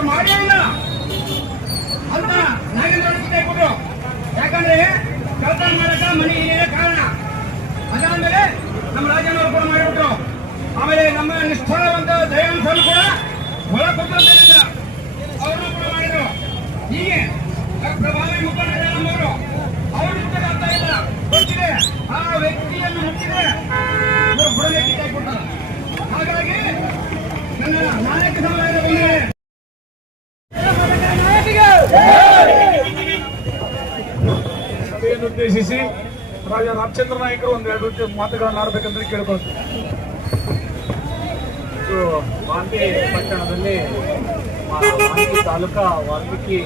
ಅವ್ರು ಮಾಡೇ ಇಲ್ಲ ಅಂತ ನಾಗೇಂದ್ರ ಕೈ ಕೊಟ್ಟರು. ಯಾಕಂದ್ರೆ ಕೆಲಸ ಮಾಡಕ ಮನೆ ಏನೇ ಕಾರಣ. ಅದಾದ್ಮೇಲೆ ನಮ್ಮ ರಾಜನವರು ಕೂಡ ಮಾಡಿಬಿಟ್ರು. ಆಮೇಲೆ ನಮ್ಮ ನಿಷ್ಠಾವಂತ ದಯಾನಂದರು ಕೂಡ ಒಳ ಕೊಟ್ಟಿದ್ದರಿಂದ ಅವರು ಕೂಡ ಮಾಡಿದ್ರು. ಹೀಗೆ ಪ್ರಭಾವಿ ಮುಖಂಡರ ನಮ್ಮವರು ಅವರು ಅರ್ಥ ಇಲ್ಲ ಗೊತ್ತಿದೆ ಆ ವ್ಯಕ್ತಿಯನ್ನು ಮುಟ್ಟಿದೆ ಬುಡನೆತ್ತಿ ಕೈ ಕೊಡ್ತಾರೆ. ಹಾಗಾಗಿ ನನ್ನ ನಾಯಕ ಸಮುದಾಯದ ಬಂದಿದೆ ಸಭೆಯನ್ನು ಉದ್ದೇಶಿಸಿ ರಾಜ ರಾಮಚಂದ್ರ ನಾಯಕರು ಒಂದೆರಡು ಮಾತುಗಳನ್ನು ಆಡಬೇಕಂದ್ರೆ ಕೇಳ್ಕೊಳ್ತೀವಿ. ವಾಲ್ಮೀಕಿ ಪಟ್ಟಣದಲ್ಲಿ ವಾಲ್ಮೀಕಿ ತಾಲೂಕಾ ವಾಲ್ಮೀಕಿ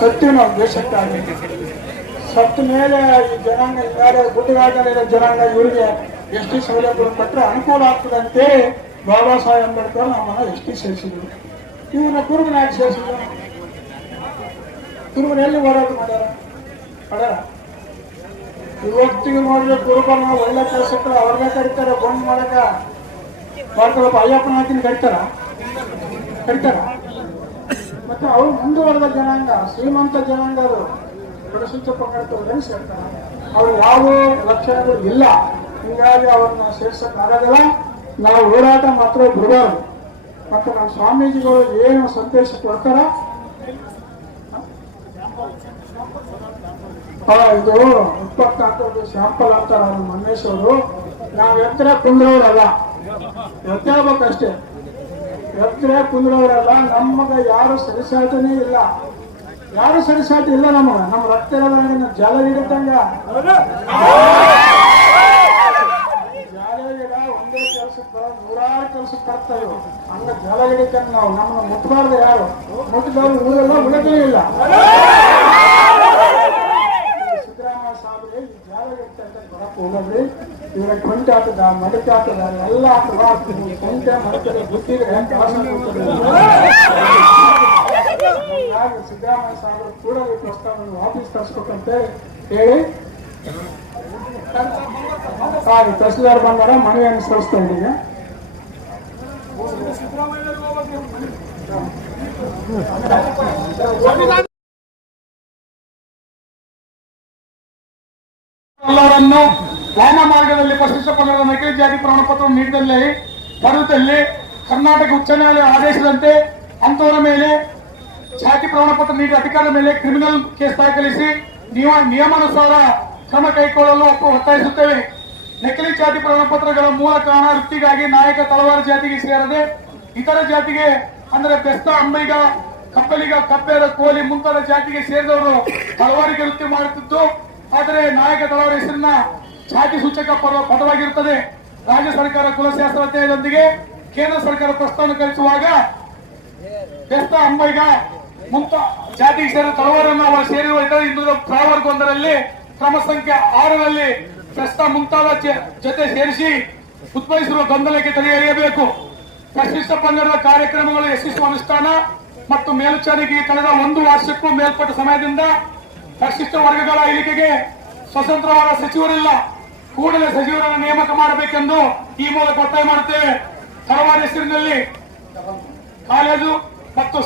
ಸತ್ಯ ನಾವು ದೇಶಕ್ಕೆ ಆಗಬೇಕು. ಸತ್ತ ಮೇಲೆ ಈ ಜನಾಂಗ ಯಾರು ಗುಡ್ಡಗಾಡಿನ ಜನಾಂಗ ಇವರಿಗೆ ಎಸ್ ಟಿ ಸೌಲಭ್ಯಗಳು ಕೊಟ್ಟರೆ ಅನುಕೂಲ ಆಗ್ತದೆ ಅಂತೇಳಿ ಬಾಬಾ ಸಾಹೇಬ್ ಅಂಬೇಡ್ಕರ್ ನಮ್ಮನ್ನ ಎಸ್ ಟಿ ಸೇರಿಸಿದ್ರು. ಇವನ್ನ ಕುರುಬನಾಗಿ ಸೇರಿಸಿದ್ರು. ಕುರುಬನ ಎಲ್ಲಿ ಹೋರಾಟ ಮಾಡ್ಯಾರ ಇವತ್ತಿಗೆ ನೋಡಿದ್ರೆ ಕುರುಬನ ಒಳ್ಳೆ ಕೆಲಸಕ್ಕೆ ಅವ್ರನ್ನೇ ಕರೀತಾರೆ. ಬಂದ್ ಮಾಡಕ ಮಾಡ್ಕೊಳಪ್ಪ ಅಯ್ಯಪ್ಪನ ಹಾಕಿನ ಕರೀತಾರ ಮತ್ತೆ ಅವರು ಮುಂದುವರೆದ ಜನಾಂಗ, ಶ್ರೀಮಂತ ಜನಾಂಗ, ಅದು ಪರಿಶಿಷ್ಟ ಪಂಗಡದವರೇ ಸೇರ್ತಾರೆ. ಅವ್ರು ಯಾವುದೇ ಲಕ್ಷಣಗಳು ಇಲ್ಲ, ಹೀಗಾಗಿ ಅವ್ರನ್ನ ಸೇರ್ಸಕ್ಕಾಗೋದಿಲ್ಲ. ನಾವು ಹೋರಾಟ ಮಾತ್ರ ಬಿಡಬಾರ್ದು. ಮತ್ತೆ ನಮ್ಮ ಸ್ವಾಮೀಜಿಗಳು ಏನು ಸಂದೇಶ ಕೊಡ್ತಾರ, ಇದು 24 ಸ್ಯಾಂಪಲ್ ಆಗ್ತಾರ ಅವ್ರು ಮನ್ನೇಶ್ವರು. ನಾವು ಎತ್ತರ ಕುಂದ್ರವ್ರಲ್ಲ, ಎತ್ತೇಳ್ಬೇಕಷ್ಟೇ, ಎತ್ತರ ಕುಂದ್ರವ್ರಲ್ಲ. ನಮಗ ಯಾರು ಸರಿಸಾಟನೇ ಇಲ್ಲ, ಯಾರು ಸರಿಸಾಟಿ ಇಲ್ಲ ನಮಗ. ನಮ್ಮ ರಕ್ತ ಜಲ ಹಿಡಿದಂಗ ಜಾಲ ಗಿಡ ಒಂದೇ ಕೆಲಸಕ್ಕೆ 100 ಕೆಲಸಕ್ಕೆ ಬರ್ತಾವೆ. ಹಂಗ ಜಲ ಹಿಡಿತಂಗ ನಾವು ನಮ್ಮನ್ನ ಮುಟ್ಟಬಾರ್ದು. ಯಾರು ಮುಟ್ಟಿದವ್ರು ಊರೆಲ್ಲ ಉಳಿದೇ ಇಲ್ಲ. ಸಿದ್ದರಾಮಯ್ಯ ಸಾಹೇಬ್ರೆ ಈ ಜಾಲ ಹಿಡಿತ ಬರಕ್ಕೆ ಹೋಗಲ್ರಿ. ಇವರ ಕೊಂಟೆ ಆಗ್ತದ, ಮಡಕೆ ಆಗ್ತದ, ಎಲ್ಲ ಆಗ್ತದ. ಕೊಂಟೆ ಮಡಕೆ ಗೊತ್ತಿದ್ರೆ ಸಿದ್ದರಾಮಯ್ಯ ಸಾಹೇಬರು ಕೂಡ ಈ ಪ್ರಸ್ತಾವನೆ ವಾಪಸ್ ತರಿಸ್ಬೇಕಂತ ಹೇಳಿ ತಹಸೀಲ್ದಾರ್ ಬಂದಾರ, ಮನವಿಯನ್ನು ಸಲ್ಲಿಸ್ತಾ ಇದ್ದೀವಿ. ಎಲ್ಲರನ್ನು ವಾಮ ಮಾರ್ಗದಲ್ಲಿ ಪರಿಶಿಷ್ಟ ಪಂಗಡದ ನಕಲಿ ಜಾತಿ ಪ್ರಮಾಣ ಪತ್ರ ನೀಡಿದಲ್ಲಿ ಬರುತ್ತಲ್ಲಿ ಕರ್ನಾಟಕ ಉಚ್ಚ ನ್ಯಾಯಾಲಯ ಆದೇಶದಂತೆ ಅಂತವರ ಮೇಲೆ ಜಾತಿ ಪ್ರಮಾಣ ಪತ್ರ ನೀಡಿ ಅಧಿಕಾರದ ಮೇಲೆ ಕ್ರಿಮಿನಲ್ ಕೇಸ್ ದಾಖಲಿಸಿ ನಿಯಮಾನುಸಾರ ಕ್ರಮ ಕೈಗೊಳ್ಳಲು ಒತ್ತಾಯಿಸುತ್ತೇವೆ. ನಕಲಿ ಜಾತಿ ಪ್ರಮಾಣ ಪತ್ರಗಳ ಮೂಲ ಕಾರಣ ವೃತ್ತಿಗಾಗಿ ನಾಯಕ ತಳವಾರ ಜಾತಿಗೆ ಸೇರದೆ ಇತರ ಜಾತಿಗೆ ಅಂದರೆ ಬೆಸ್ತ, ಅಂಬೈಗ, ಕಪ್ಪಲಿಗ, ಕಪ್ಪೇರ, ಕೋಲಿ ಮುಂತಾದ ಜಾತಿಗೆ ಸೇರಿದವರು ತಳವಾರಿಗೆ ವೃತ್ತಿ ಮಾಡುತ್ತಿದ್ದು, ಆದರೆ ನಾಯಕ ತಳವಾರ ಹೆಸರಿನ ಜಾತಿ ಸೂಚಕ ಪದವಾಗಿರುತ್ತದೆ. ರಾಜ್ಯ ಸರ್ಕಾರ ಕುಲಶಾಸ್ತ್ರ ಅಧ್ಯಯನದೊಂದಿಗೆ ಕೇಂದ್ರ ಸರ್ಕಾರ ಪ್ರಸ್ತಾವನೆ ಕಳಿಸುವಾಗ ಬೆಸ್ತ, ಅಂಬೈಗ ಮುಂತ ಜಾತಿಗೆ ಸೇರಿದ ತಳವಾರನ್ನು ಅವರು ಸೇರಿರುವ ಇತರ ಹಿಂದುಳಿದ ಪ್ರವರ್ಗವೊಂದರಲ್ಲಿ ಕ್ರಮ ಸಂಖ್ಯೆ 6ರಲ್ಲಿ ಬೆಸ್ತ ಮುಂತಾದ ಜೊತೆ ಸೇರಿಸಿ ಉದ್ಭವಿಸಿರುವ ಗೊಂದಲಕ್ಕೆ ತಡೆ ಎಳೆಯಬೇಕು. ಪರಿಶಿಷ್ಟ ಪಂಗಡದ ಕಾರ್ಯಕ್ರಮಗಳ ಯಶಸ್ವಿ ಅನುಷ್ಠಾನ ಮತ್ತು ಮೇಲ್ವಿಚಾರಣೆಗೆ ಕಳೆದ 1 ವರ್ಷಕ್ಕೂ ಮೇಲ್ಪಟ್ಟ ಸಮಯದಿಂದ ಪರಿಶಿಷ್ಟ ವರ್ಗಗಳ ಇಳಿಕೆಗೆ ಸ್ವತಂತ್ರವಾದ ಸಚಿವರಿಲ್ಲ. ಕೂಡಲೇ ಸಚಿವರನ್ನು ನೇಮಕ ಮಾಡಬೇಕೆಂದು ಈ ಮೂಲಕ ಒತ್ತಾಯ ಮಾಡುತ್ತೇವೆ. ತಳವಾರ ಹೆಸರಿನಲ್ಲಿ ಕಾಲೇಜು ಮತ್ತು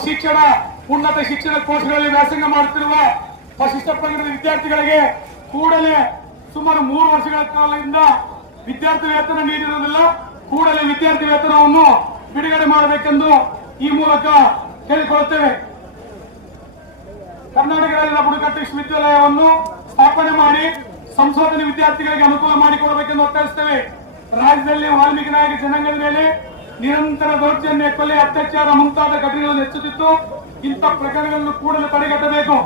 ಉನ್ನತ ಶಿಕ್ಷಣ ಕೋರ್ಸ್ಗಳಲ್ಲಿ ವ್ಯಾಸಂಗ ಮಾಡುತ್ತಿರುವ ಪರಿಶಿಷ್ಟ ಪಂಗಡದ ವಿದ್ಯಾರ್ಥಿಗಳಿಗೆ ಕೂಡಲೇ ಸುಮಾರು 3 ವರ್ಷಗಳ ಕಾಲದಿಂದ ವಿದ್ಯಾರ್ಥಿ ವೇತನ ನೀಡಿರುವುದಿಲ್ಲ. ಕೂಡಲೇ ವಿದ್ಯಾರ್ಥಿ ವೇತನವನ್ನು ಬಿಡುಗಡೆ ಮಾಡಬೇಕೆಂದು ಈ ಮೂಲಕ ಕೇಳಿಕೊಳ್ಳುತ್ತೇವೆ. ಕರ್ನಾಟಕ ರಾಜ್ಯದ ಬುಡಕಟ್ಟು ವಿಶ್ವವಿದ್ಯಾಲಯವನ್ನು ಸ್ಥಾಪನೆ ಮಾಡಿ ಸಂಶೋಧನೆ ವಿದ್ಯಾರ್ಥಿಗಳಿಗೆ ಅನುಕೂಲ ಮಾಡಿಕೊಡಬೇಕೆಂದು ಒತ್ತಾಯಿಸುತ್ತೇವೆ. ರಾಜ್ಯದಲ್ಲಿ ವಾಲ್ಮೀಕಿ ನಾಯಕ ಜನಾಂಗದ ಮೇಲೆ ನಿರಂತರ ದೌರ್ಜನ್ಯ, ಕೊಲೆ, ಅತ್ಯಾಚಾರ ಮುಂತಾದ ಘಟನೆಗಳು ಹೆಚ್ಚುತ್ತಿದ್ದು, ಇಂಥ ಪ್ರಕರಣಗಳನ್ನು ಕೂಡಲೇ ತಡೆಗಟ್ಟಬೇಕು.